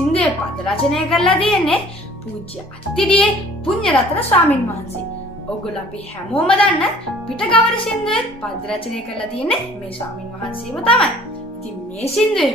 සින්දුවේ පද රචනය කරලා තියෙන්නේ පූජ්‍ය අත්තිරියේ පුණ්‍යරත්න ස්වාමින් වහන්සේ. ඔයගොල්ලෝ අපි හැමෝම දන්න පිටකවර සින්දුවේ පද රචනය කරලා තියෙන්නේ මේ ස්වාමින් වහන්සේම තමයි. ඉතින් මේ සින්දුවේ